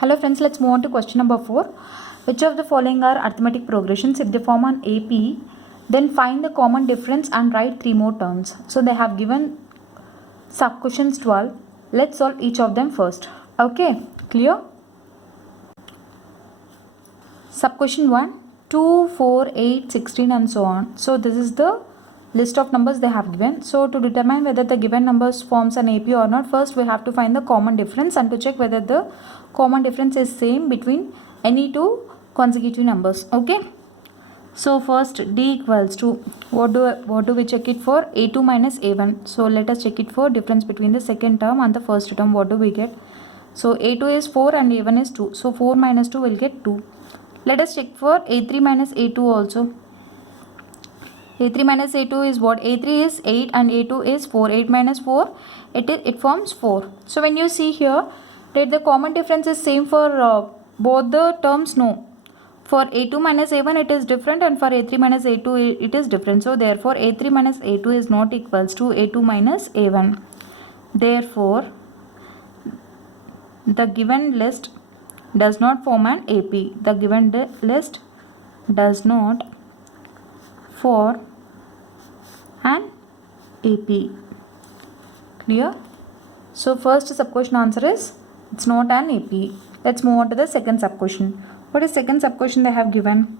Hello friends, let's move on to question number 4. Which of the following are arithmetic progressions? If they form an AP, then find the common difference and write 3 more terms. So they have given sub questions 12. Let's solve each of them first. Okay, clear? Sub question 1, 2, 4, 8, 16 and so on. So this is the list of numbers they have given. So to determine whether the given numbers forms an AP or not, first we have to find the common difference and to check whether the common difference is same between any two consecutive numbers. Okay. So first D equals to, what do we check it for? A2 minus A1. So let us check it for difference between the second term and the first term. What do we get? So A2 is 4 and A1 is 2. So 4 minus 2 will get 2. Let us check for A3 minus A2 also. A3 minus A2 is what? A3 is 8 and A2 is 4. 8 minus 4, it forms 4. So when you see here, that the common difference is same for both the terms? No. For A2 minus A1 it is different, and for A3 minus A2 it is different. So therefore A3 minus A2 is not equals to A2 minus A1. Therefore the given list does not form an AP. The given list does not form an AP. Clear? So first sub question answer is it's not an AP. Let's move on to the second sub question. What is second sub question they have given?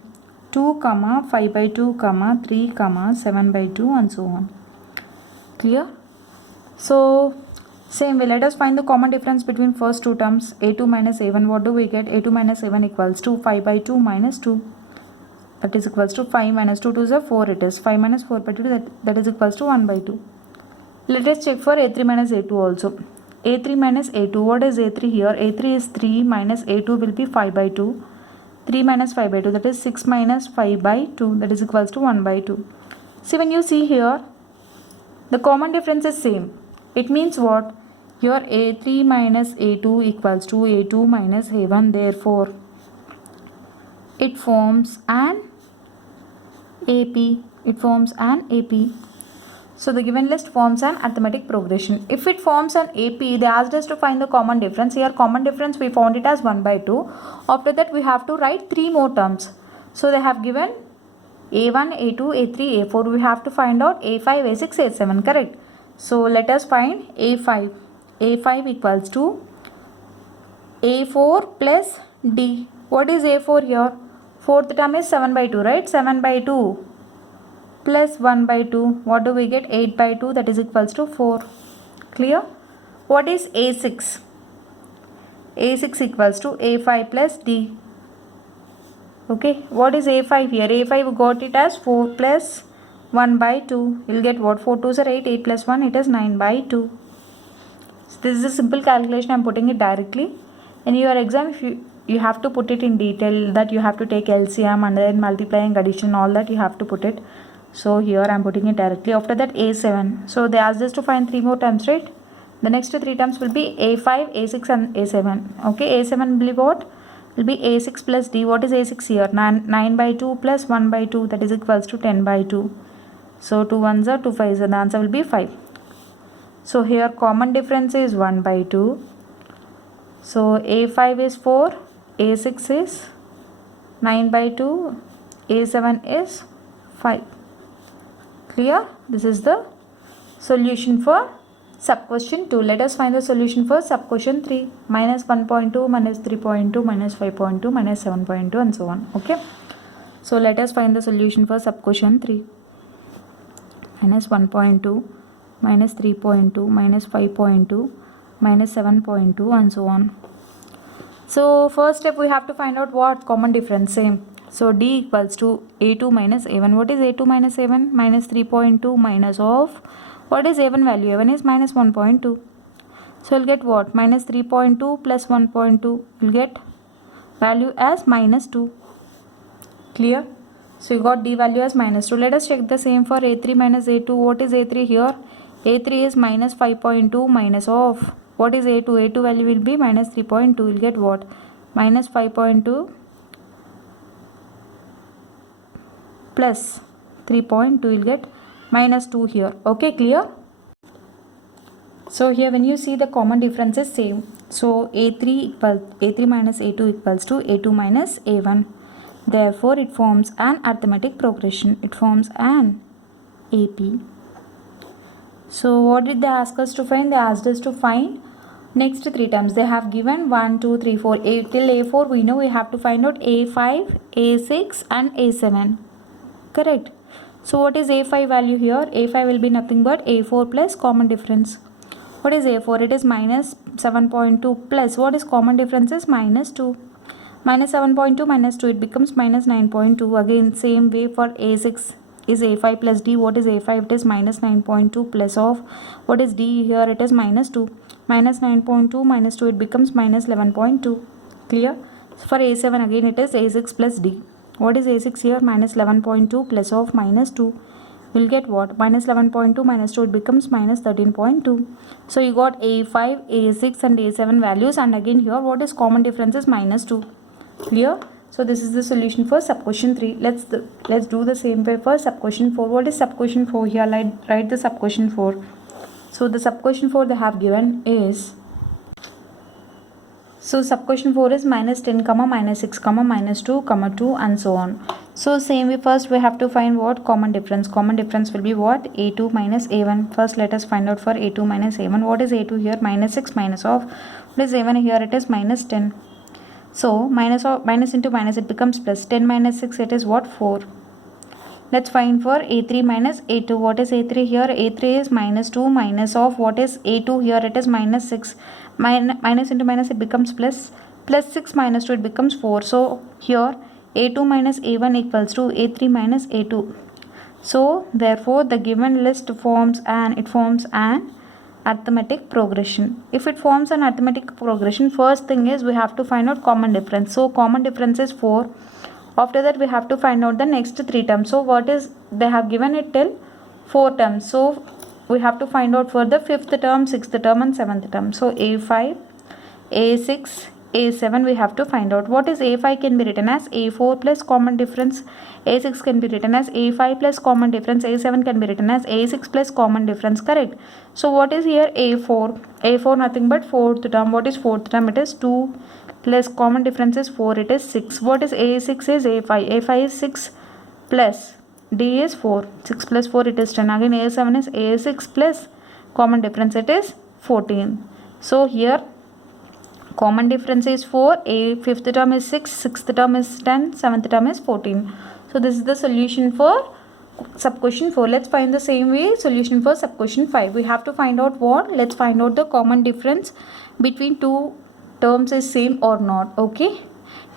2, 5 by 2, 3, 7 by 2 and so on. Clear? So same way, let us find the common difference between first two terms. A2 minus A1, what do we get? A2 minus A1 equals to 5 by 2 minus 2. That is equals to 5 minus 2 to is 4 it is. 5 minus 4 by 2 that is equals to 1 by 2. Let us check for A3 minus A2 also. A3 minus A2, what is A3 here? A3 is 3 minus A2 will be 5 by 2. 3 minus 5 by 2, that is 6 minus 5 by 2, that is equals to 1 by 2. See, when you see here, the common difference is same. It means what? Here A3 minus A2 equals to A2 minus A1. Therefore, it forms an AP. It forms an AP. So the given list forms an arithmetic progression. If it forms an AP, they asked us to find the common difference. Here common difference we found it as 1 by 2. After that we have to write 3 more terms. So they have given A1, A2, A3, A4. We have to find out A5, A6, A7. Correct? So let us find A5. A5 equals to A4 plus D. What is A4 here? Fourth term is 7 by 2, right? 7 by 2 plus 1 by 2. What do we get? 8 by 2, that is equals to 4. Clear? What is A6? A6 equals to A5 plus D. Okay. What is A5 here? A5 we got it as 4 plus 1 by 2. You'll get what? 4 2s are 8. 8 plus 1 it is 9 by 2. So this is a simple calculation. I am putting it directly. In your exam, if you have to put it in detail, that you have to take LCM and then multiplying, addition, all that you have to put it. So here I am putting it directly. After that A7. So they asked us to find 3 more terms, right? The next 3 terms will be A5, A6 and A7. Okay, A7 will be what? Will be A6 plus D. What is A6 here? 9 by 2 plus 1 by 2, that is equals to 10 by 2. So 2 1s are 2 5s, and the answer will be 5. So here common difference is 1 by 2. So A5 is 4, A6 is 9 by 2, A7 is 5. Clear? This is the solution for sub question 2. Let us find the solution for sub question 3. Minus 1.2, minus 3.2, minus 5.2, minus 7.2 and so on. Okay. So let us find the solution for sub question 3. Minus 1.2, minus 3.2, minus 5.2, minus 7.2 and so on. So first step we have to find out what? Common difference. Same. So D equals to A2 minus A1. What is A2 minus A1? Minus 3.2 minus of, what is A1 value? A1 is minus 1.2. So you'll get what? Minus 3.2 plus 1.2. You'll get value as minus 2. Clear? So you got D value as minus 2. Let us check the same for A3 minus A2. What is A3 here? A3 is minus 5.2 minus of, what is A2? A2 value will be minus 3.2. You'll get what? Minus 5.2 plus 3.2. You'll get minus 2 here. Okay, clear? So here when you see the common difference is same. So A3 minus A2 equals to A2 minus A1. Therefore it forms an arithmetic progression. It forms an AP. So what did they ask us to find? They asked us to find next three terms. They have given 1, 2, 3, 4. Till A4 we know we have to find out A5, A6 and A7. Correct. So what is A5 value here? A5 will be nothing but A4 plus common difference. What is A4? It is minus 7.2 plus what is common difference is minus 2. Minus 7.2 minus 2, it becomes minus 9.2. Again same way for A6 is A5 plus D. What is A5? It is minus 9.2 plus of what is D here? It is minus 2. Minus 9.2 minus 2, it becomes minus 11.2. Clear? So for A7 again it is A6 plus D. What is A6 here? Minus 11.2 plus of minus 2. We'll get what? Minus 11.2 minus 2, it becomes minus 13.2. So you got A5, A6 and A7 values, and again here what is common difference is minus 2. Clear? So this is the solution for sub question 3. Let's do the same way for sub question 4. What is sub question 4 here? Write the sub question 4. So the sub question 4 they have given is, so sub question 4 is minus 10 comma minus 6 comma minus 2 comma 2 and so on. So same way first we have to find what? Common difference. Common difference will be what? A2 minus A1. First let us find out for A2 minus A1. What is A2 here? Minus 6 minus of. What is A1 here? It is minus 10. So minus into minus it becomes plus. 10 minus 6 it is what? 4. Let's find for A3 minus A2. What is A3 here? A3 is minus 2 minus of what is A2 here? It is minus 6. Minus into minus it becomes plus. Plus 6 minus 2 it becomes 4. So here A2 minus A1 equals to A3 minus A2. So therefore the given list forms an arithmetic progression. If it forms an arithmetic progression, first thing is we have to find out common difference. So common difference is 4. After that we have to find out the next 3 terms. So what is, they have given it till 4 terms. So we have to find out for the 5th term, 6th term and 7th term. So A5, A6, A7 we have to find out. What is A5 can be written as A4 plus common difference. A6 can be written as A5 plus common difference. A7 can be written as A6 plus common difference. Correct. So what is here A4? A4 nothing but 4th term. What is 4th term? It is 2 plus common difference is 4. It is 6. What is A6 is A5. A5 is 6 plus D is 4. 6 plus 4 it is 10. Again A7 is A6 plus common difference it is 14. So here common difference is 4, fifth term is 6, sixth term is 10, seventh term is 14. So this is the solution for sub question 4. Let's find the same way solution for sub question 5. We have to find out what? Let's find out the common difference between two terms is same or not. Okay.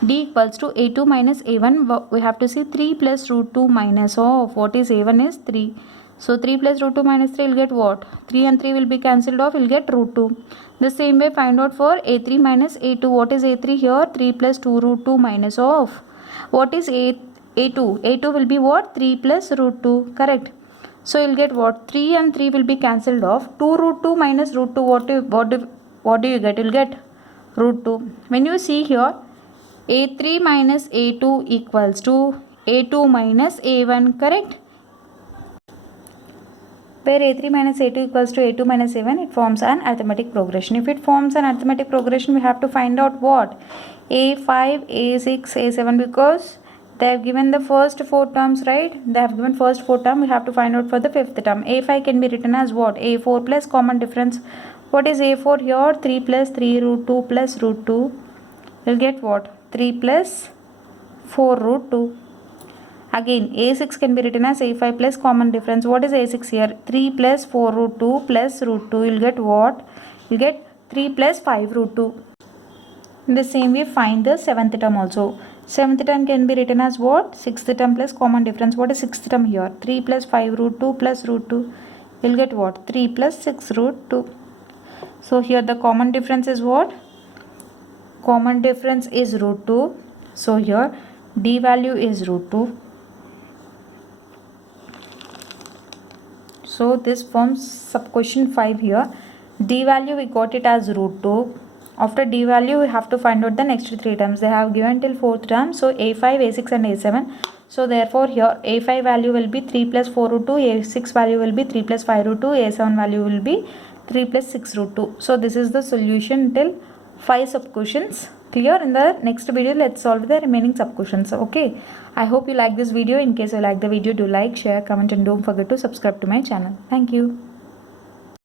D equals to A2 minus A1. We have to see 3 plus root 2 minus of what is A1 is 3. So 3 plus root 2 minus 3 will get what? 3 and 3 will be cancelled off, will get root 2. The same way find out for A3 minus A2. What is A3 here? 3 plus 2 root 2 minus of. What is A2? A2 will be what? 3 plus root 2. Correct. So you'll get what? 3 and 3 will be cancelled off. 2 root 2 minus root 2. What do you get? You'll get root 2. When you see here, A3 minus A2 equals to A2 minus A1. Correct. Where A3 minus A2 equals to A2 minus A1, it forms an arithmetic progression. If it forms an arithmetic progression, we have to find out what? A5, A6, A7, because they have given the first 4 terms, right? They have given first 4 term, we have to find out for the 5th term. A5 can be written as what? A4 plus common difference. What is A4 here? 3 plus 3 root 2 plus root 2. You'll get what? 3 plus 4 root 2. Again, A6 can be written as A5 plus common difference. What is A6 here? 3 plus 4 root 2 plus root 2. You'll get what? You'll get 3 plus 5 root 2. In the same way, find the 7th term also. 7th term can be written as what? 6th term plus common difference. What is 6th term here? 3 plus 5 root 2 plus root 2. You'll get what? 3 plus 6 root 2. So here the common difference is what? Common difference is root 2. So here D value is root 2. So this forms sub question 5 here. D value we got it as root 2. After D value we have to find out the next 3 terms. They have given till 4th term. So A5, A6 and A7. So therefore here A5 value will be 3 plus 4 root 2. A6 value will be 3 plus 5 root 2. A7 value will be 3 plus 6 root 2. So this is the solution till 5 sub questions. Clear? In the next video, let's solve the remaining sub questions. Okay. I hope you like this video. In case you like the video, do like, share, comment, and don't forget to subscribe to my channel. Thank you.